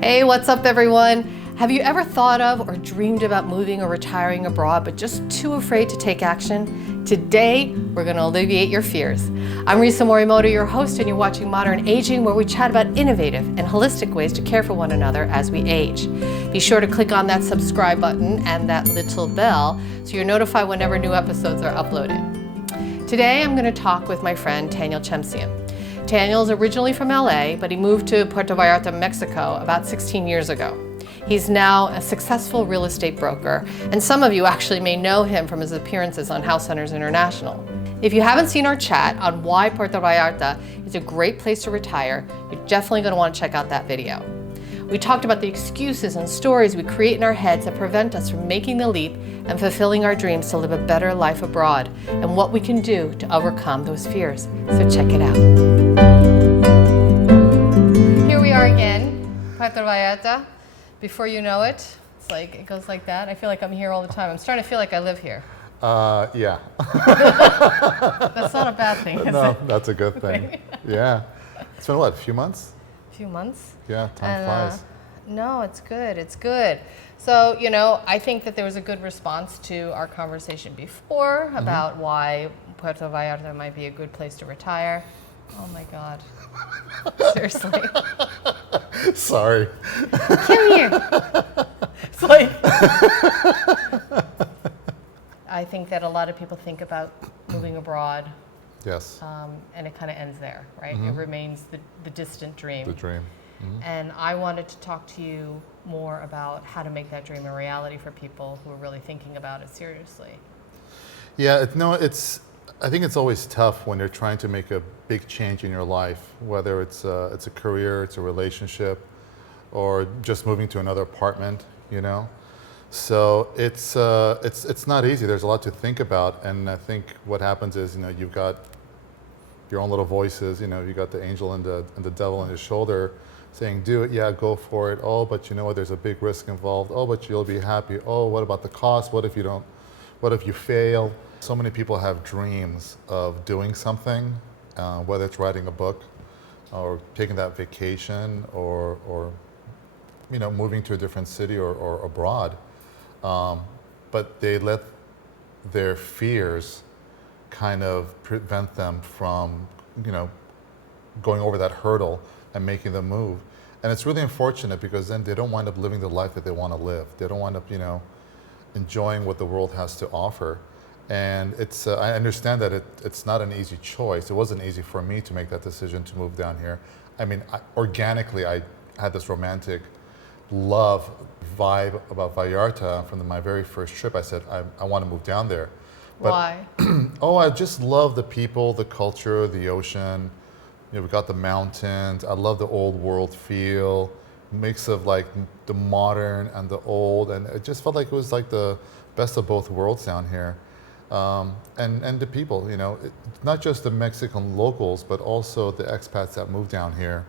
Hey, what's up everyone? Have you ever thought of or dreamed about moving or retiring abroad but just too afraid to take action? Today, we're going to alleviate your fears. I'm Risa Morimoto, your host, and you're watching Modern Aging, where we chat about innovative and holistic ways to care for one another as we age. Be sure to click on that subscribe button and that little bell so you're notified whenever new episodes are uploaded. Today, I'm going to talk with my friend Taniel Chemsian. Taniel's originally from LA, but he moved to Puerto Vallarta, Mexico about 16 years ago. He's now a successful real estate broker, and some of you actually may know him from his appearances on House Hunters International. If you haven't seen our chat on why Puerto Vallarta is a great place to retire, you're definitely going to want to check out that video. We talked about the excuses and stories we create in our heads that prevent us from making the leap and fulfilling our dreams to live a better life abroad, and what we can do to overcome those fears. So check it out. Here we are again, Puerto Vallarta. Before you know it, it's like, it goes like that. I feel like I'm here all the time. I'm starting to feel like I live here. Yeah. That's not a bad thing, is No, it? that's a good thing. Yeah. It's been what, a few months? A few months? Yeah, time flies. No, it's good, it's good. So, you know, I think that there was a good response to our conversation before about why Puerto Vallarta might be a good place to retire. Oh my God. Seriously. Sorry. Come here. It's like, I think that a lot of people think about moving abroad, Yes, and it kind of ends there, right? It remains the distant dream. the dream. And I wanted to talk to you more about how to make that dream a reality for people who are really thinking about it seriously. Yeah, I think it's always tough when you're trying to make a big change in your life, whether it's a career, it's a relationship, or just moving to another apartment, you know? So it's not easy. There's a lot to think about, and I think what happens is, you know, you've got your own little voices. You know, you got the angel and the devil on your shoulder, saying, "Do it, yeah, go for it." Oh, but you know what? There's a big risk involved. Oh, but you'll be happy. Oh, what about the cost? What if you don't? What if you fail? So many people have dreams of doing something, whether it's writing a book, or taking that vacation, or you know, moving to a different city or abroad. But they let their fears kind of prevent them from, you know, going over that hurdle and making the move. And it's really unfortunate, because then they don't wind up living the life that they want to live. They don't wind up, you know, enjoying what the world has to offer. And I understand that it's not an easy choice. It wasn't easy for me to make that decision to move down here. I mean, organically, I had this romantic love vibe about Vallarta from my very first trip. I said, I want to move down there. But, Why? oh, I just love the people, the culture, the ocean. You know, we got the mountains. I love the old world feel, mix of like the modern and the old, and it just felt like it was like the best of both worlds down here. And the people, you know, not just the Mexican locals, but also the expats that moved down here.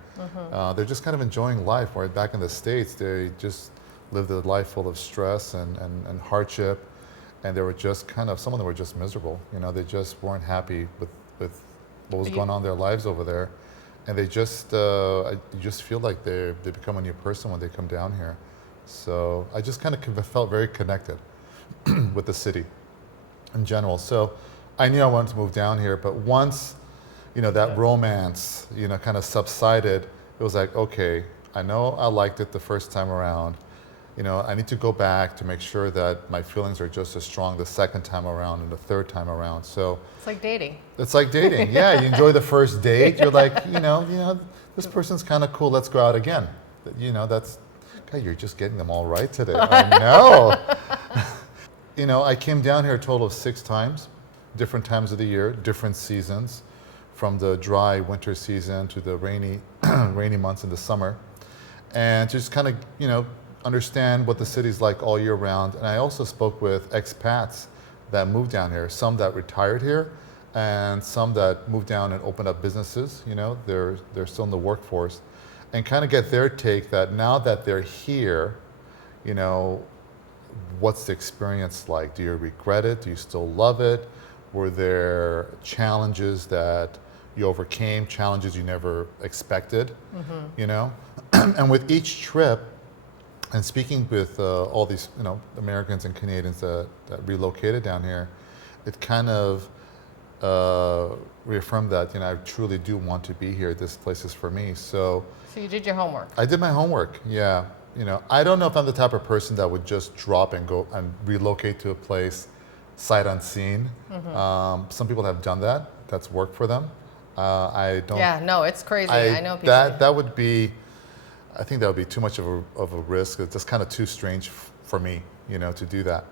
They're just kind of enjoying life, where back in the States, they just lived a life full of stress and hardship, and they were just kind of, some of them were just miserable. You know, they just weren't happy with what was going on in their lives over there. And they just, you just feel like they become a new person when they come down here. So I just kind of felt very connected with the city in general. So I knew I wanted to move down here, but once, you know, that romance, you know, kind of subsided, it was like, okay, I know I liked it the first time around. You know, I need to go back to make sure that my feelings are just as strong the second time around and the third time around. So It's like dating. it's like dating. Yeah, you enjoy the first date. You're like, you know, this person's kind of cool. Let's go out again. You know, God, you're just getting them all right today. I know. You know, I came down here a total of 6 times, different times of the year, different seasons, from the dry winter season to the rainy, rainy months in the summer, and just kind of, you know, understand what the city's like all year round. And I also spoke with expats that moved down here, some that retired here, and some that moved down and opened up businesses. You know, they're still in the workforce, and kind of get their take that now that they're here, you know, what's the experience like? Do you regret it? Do you still love it? Were there challenges that you overcame, challenges you never expected, you know? And with each trip, and speaking with all these, you know, Americans and Canadians that relocated down here, it kind of reaffirmed that, you know, I truly do want to be here. This place is for me. So you did your homework. I did my homework, yeah. You know, I don't know if I'm the type of person that would just drop and go and relocate to a place sight unseen. Some people have done that. That's worked for them. I don't. Yeah, no, it's crazy. I know people. That would be, I think that would be too much of a risk. It's just kind of too strange for me, you know, to do that.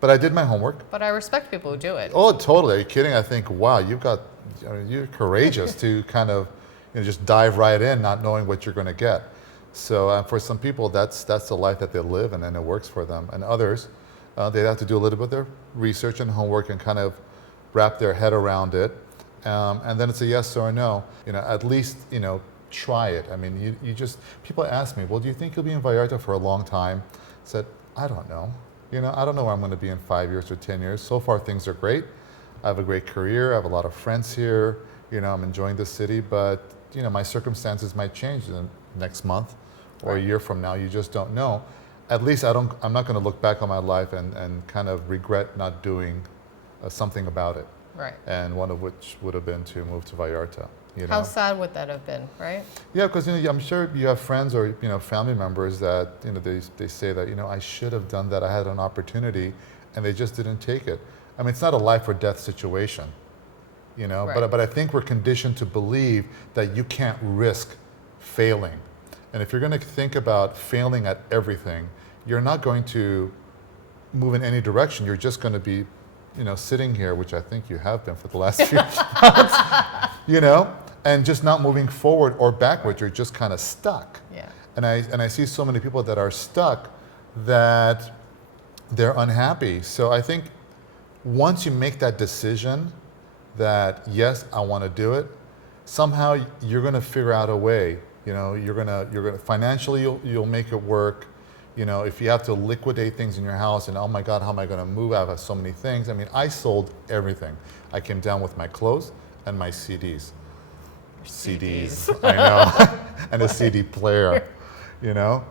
But I did my homework. But I respect people who do it. Oh, totally. Are you kidding? I think, wow, you're courageous to kind of, you know, just dive right in, not knowing what you're going to get. So for some people, that's the life that they live in, and it works for them. And others, they have to do a little bit of their research and homework and kind of wrap their head around it. And then it's a yes or a no. You know, at least, you know, try it. I mean, you just, people ask me, well, do you think you'll be in Vallarta for a long time? I said, I don't know. You know, I don't know where I'm going to be in 5 years or 10 years. So far, things are great. I have a great career. I have a lot of friends here. You know, I'm enjoying the city, but, you know, my circumstances might change in the next month or a year from now. You just don't know. At least I'm not going to look back on my life and kind of regret not doing something about it. Right. And one of which would have been to move to Vallarta. You know? How sad would that have been, right? Yeah, because, you know, I'm sure you have friends or, you know, family members that, you know, they say that, you know, I should have done that. I had an opportunity and they just didn't take it. I mean, it's not a life or death situation, you know, right. but I think we're conditioned to believe that you can't risk failing. And if you're going to think about failing at everything, you're not going to move in any direction. You're just going to be, you know, sitting here, which I think you have been for the last few months, you know, and just not moving forward or backward. You're just kind of stuck. Yeah. And I see so many people that are stuck that they're unhappy. So I think once you make that decision that, yes, I want to do it, somehow you're going to figure out a way. You know, you're gonna financially you'll make it work. You know, if you have to liquidate things in your house and, oh my God, how am I going to move? I have so many things. I mean, I sold everything. I came down with my clothes and my CDs. CDs, I know, and a CD player, you know,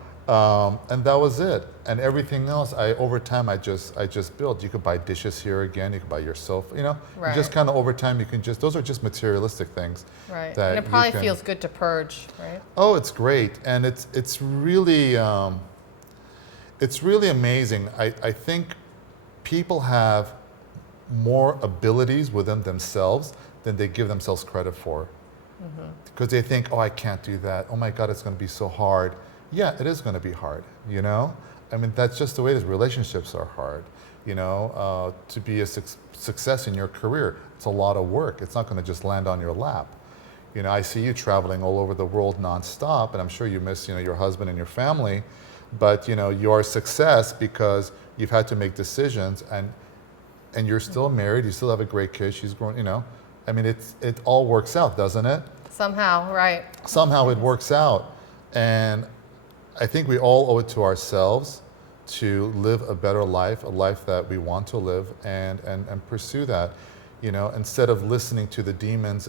and that was it. And everything else, over time, I just built. You could buy dishes here again. You could buy your sofa. You know, right. Just kind of over time, you can just. Those are just materialistic things. Right. And it probably feels good to purge, right? Oh, it's great, and it's really. It's really amazing. I think people have more abilities within themselves than they give themselves credit for. Because they think, oh, I can't do that. Oh my God, it's going to be so hard. Yeah, it is going to be hard, you know? I mean, that's just the way it is. Relationships are hard, you know? To be a success in your career, it's a lot of work. It's not going to just land on your lap. You know, I see you traveling all over the world nonstop, and I'm sure you miss, you know, your husband and your family. But, you know, you're a success because you've had to make decisions, and you're still married. You still have a great kid. She's grown, you know. I mean, it all works out, doesn't it? Somehow, right. Somehow it works out. And I think we all owe it to ourselves to live a better life, a life that we want to live, and pursue that, you know, instead of listening to the demons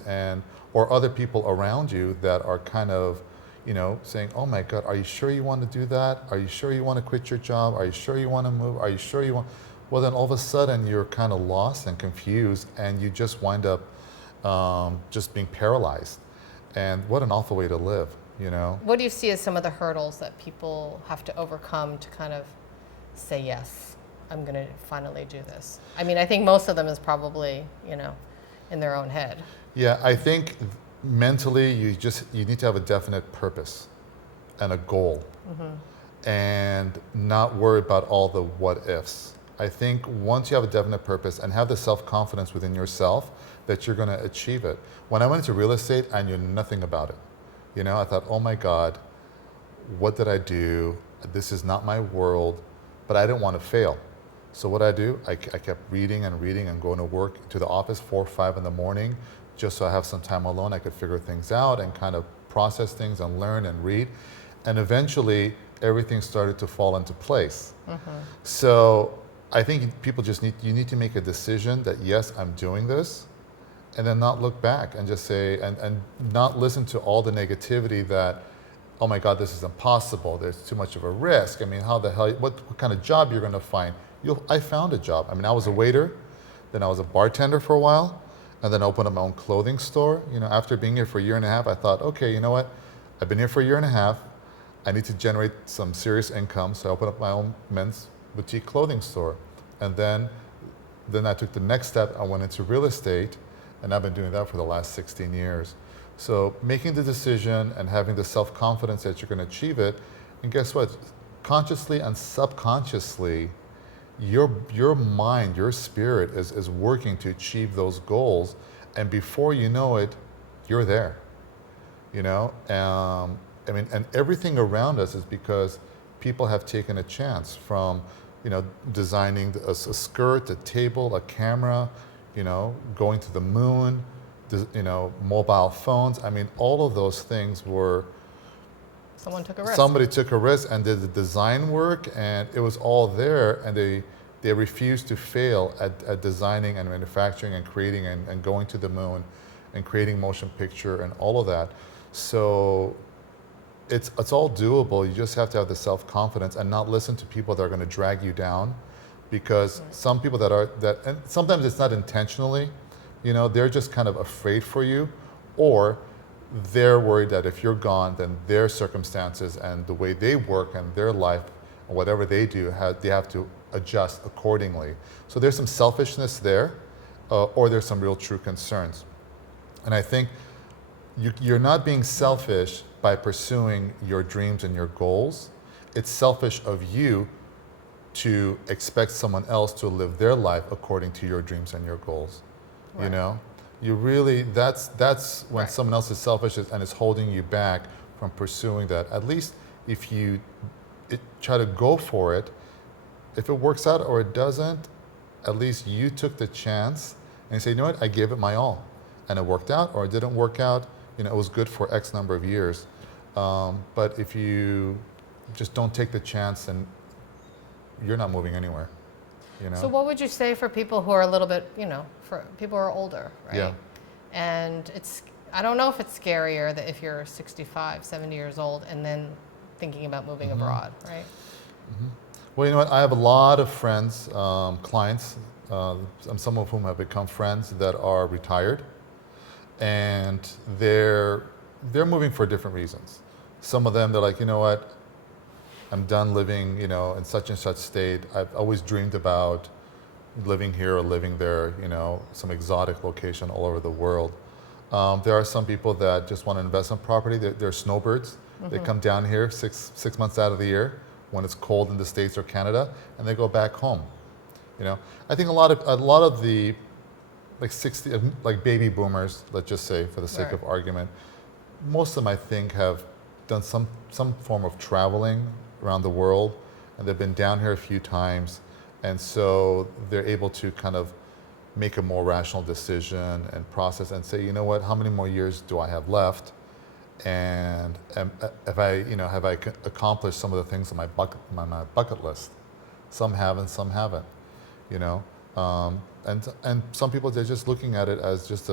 or other people around you that are kind of, you know, saying, oh my God, are you sure you want to do that? Are you sure you want to quit your job? Are you sure you want to move? Are you sure you want? Well, then all of a sudden you're kind of lost and confused, and you just wind up just being paralyzed. And what an awful way to live, you know? What do you see as some of the hurdles that people have to overcome to kind of say, yes, I'm going to finally do this? I mean, I think most of them is probably, you know, in their own head. Yeah, I think mentally you need to have a definite purpose and a goal, and not worry about all the what ifs. I think once you have a definite purpose and have the self-confidence within yourself that you're going to achieve it. When I went into real estate, I knew nothing about it. You know, I thought, oh my God, what did I do? This is not my world, but I didn't want to fail. So what I do, I kept reading and going to work, to the office 4 or 5 in the morning, just so I have some time alone. I could figure things out and kind of process things and learn and read. And eventually, everything started to fall into place. So I think people you need to make a decision that, yes, I'm doing this, and then not look back and just say, and not listen to all the negativity that, oh my God, this is impossible. There's too much of a risk. I mean, how the hell, what kind of job you're going to find? I found a job. I mean, I was a waiter, then I was a bartender for a while, and then I opened up my own clothing store. You know, after being here for a year and a half, I thought, okay, you know what? I've been here for a year and a half. I need to generate some serious income, so I opened up my own men's boutique clothing store. And then I took the next step. I went into real estate, and I've been doing that for the last 16 years. So making the decision and having the self-confidence that you're going to achieve it, and guess what? Consciously and subconsciously, your mind, your spirit is working to achieve those goals, and before you know it, you're there. You know, I mean, and everything around us is because people have taken a chance, from, you know, designing a skirt, a table, a camera, you know, going to the moon, you know, mobile phones. I mean, all of those things were, Someone took a risk. somebody took a risk and did the design work, and it was all there, and they refused to fail at designing and manufacturing and creating and going to the moon and creating motion picture and all of that. So it's all doable. You just have to have the self-confidence and not listen to people that are going to drag you down, because some people and sometimes it's not intentionally, you know, they're just kind of afraid for you, or they're worried that if you're gone, then their circumstances and the way they work and their life, or whatever they do, they have to adjust accordingly. So there's some selfishness there, or there's some real true concerns. And I think you're not being selfish by pursuing your dreams and your goals. It's selfish of you to expect someone else to live their life according to your dreams and your goals. Right. You know, you really, that's when right. someone else is selfish and is holding you back from pursuing that. At least if you try to go for it, if it works out or it doesn't, at least you took the chance and you say, you know what, I gave it my all, and it worked out, or it didn't work out. You know, it was good for X number of years. But if you just don't take the chance, then you're not moving anywhere. You know? So what would you say for people who are a little bit, you know, for people who are older, right? Yeah. And I don't know if it's scarier that if you're 65, 70 years old and then thinking about moving mm-hmm. abroad, right? Mm-hmm. Well, you know what? I have a lot of friends, clients, some of whom have become friends that are retired. And they're moving for different reasons. Some of them, they're like, you know what, I'm done living, you know, in such and such state. I've always dreamed about living here or living there, you know, some exotic location all over the world. There are some people that just want to invest in property. They're snowbirds. Mm-hmm. They come down here six months out of the year when it's cold in the States or Canada, and they go back home. You know, I think a lot of the like baby boomers, let's just say for the sake right. of argument, most of them I think have done some form of traveling around the world, and they've been down here a few times, and so they're able to kind of make a more rational decision and process and say, you know what, how many more years do I have left, and have I accomplished some of the things on my bucket list? Some have and some haven't, you know. And some people, they're just looking at it as just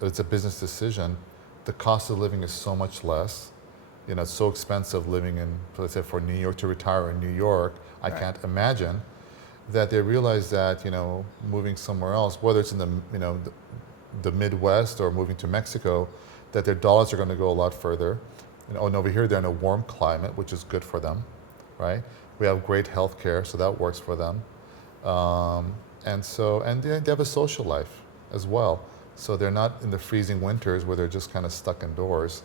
it's a business decision. The cost of living is so much less. You know, it's so expensive living in, let's say, for New York to retire in New York. I right. can't imagine that they realize that, you know, moving somewhere else, whether it's in the, you know, the Midwest or moving to Mexico, that their dollars are going to go a lot further. You know, and over here they're in a warm climate, which is good for them, right? We have great health care, so that works for them. And they have a social life as well. So they're not in the freezing winters where they're just kind of stuck indoors,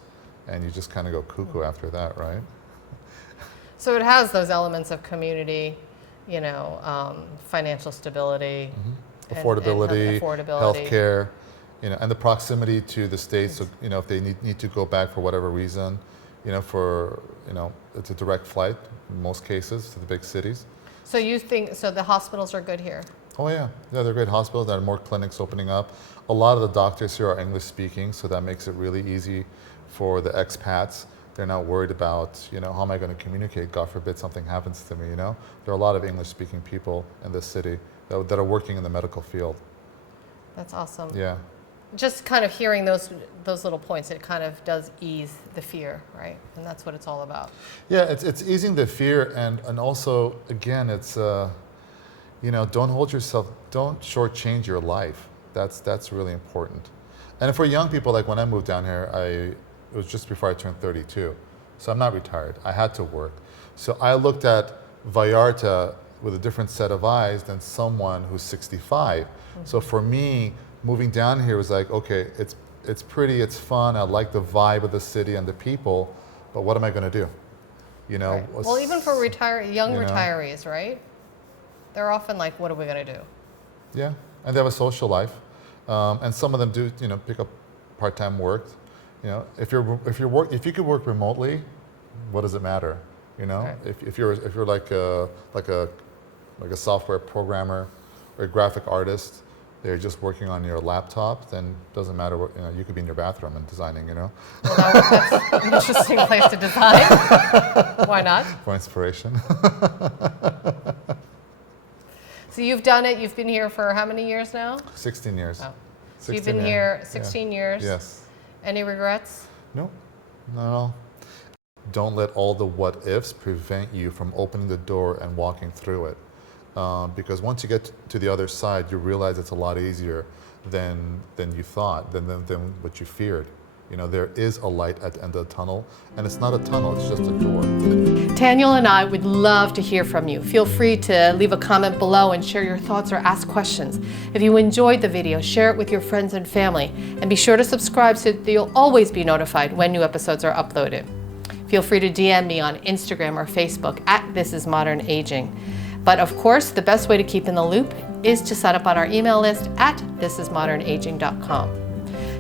and you just kind of go cuckoo after that, right? So it has those elements of community, you know, financial stability, mm-hmm. affordability, healthcare, you know, and the proximity to the States. So, you know, if they need to go back for whatever reason, you know, it's a direct flight in most cases to the big cities. So you think, so the hospitals are good here? Oh yeah, they're great hospitals. There are more clinics opening up. A lot of the doctors here are English speaking, so that makes it really easy for the expats. They're not worried about, you know, how am I going to communicate? God forbid something happens to me, you know? There are a lot of English speaking people in this city that are working in the medical field. That's awesome. Yeah. just kind of hearing those little points, it kind of does ease the fear, right? And that's what it's all about. Yeah, it's easing the fear, and also, again, it's, you know, don't shortchange your life. That's really important. And for young people, like when I moved down here, it was just before I turned 32. So I'm not retired. I had to work. So I looked at Vallarta with a different set of eyes than someone who's 65. So for me, moving down here was like, okay, it's pretty, it's fun. I like the vibe of the city and the people, but what am I going to do? You know. Right. Well, even for young retirees, right? They're often like, what are we going to do? Yeah, and they have a social life, and some of them do, you know, pick up part-time work. You know, if you could work remotely, what does it matter? You know, right. if you're like a software programmer or a graphic artist, they're just working on your laptop, then it doesn't matter what, you know, you could be in your bathroom and designing, you know. Well, that's an interesting place to design. Why not? For inspiration. So you've done it, you've been here for how many years now? 16 years. Oh. So you've been here 16 years? Yes. Any regrets? No, not at all. Don't let all the what ifs prevent you from opening the door and walking through it. Because once you get to the other side, you realize it's a lot easier than you thought, than what you feared. You know, there is a light at the end of the tunnel, and it's not a tunnel, it's just a door. Taniel and I would love to hear from you. Feel free to leave a comment below and share your thoughts or ask questions. If you enjoyed the video, share it with your friends and family, and be sure to subscribe so that you'll always be notified when new episodes are uploaded. Feel free to DM me on Instagram or Facebook at This Is Modern Aging. But of course, the best way to keep in the loop is to sign up on our email list at thisismodernaging.com.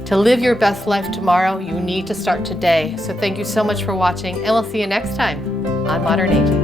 To live your best life tomorrow, you need to start today. So thank you so much for watching, and we'll see you next time on Modern Aging.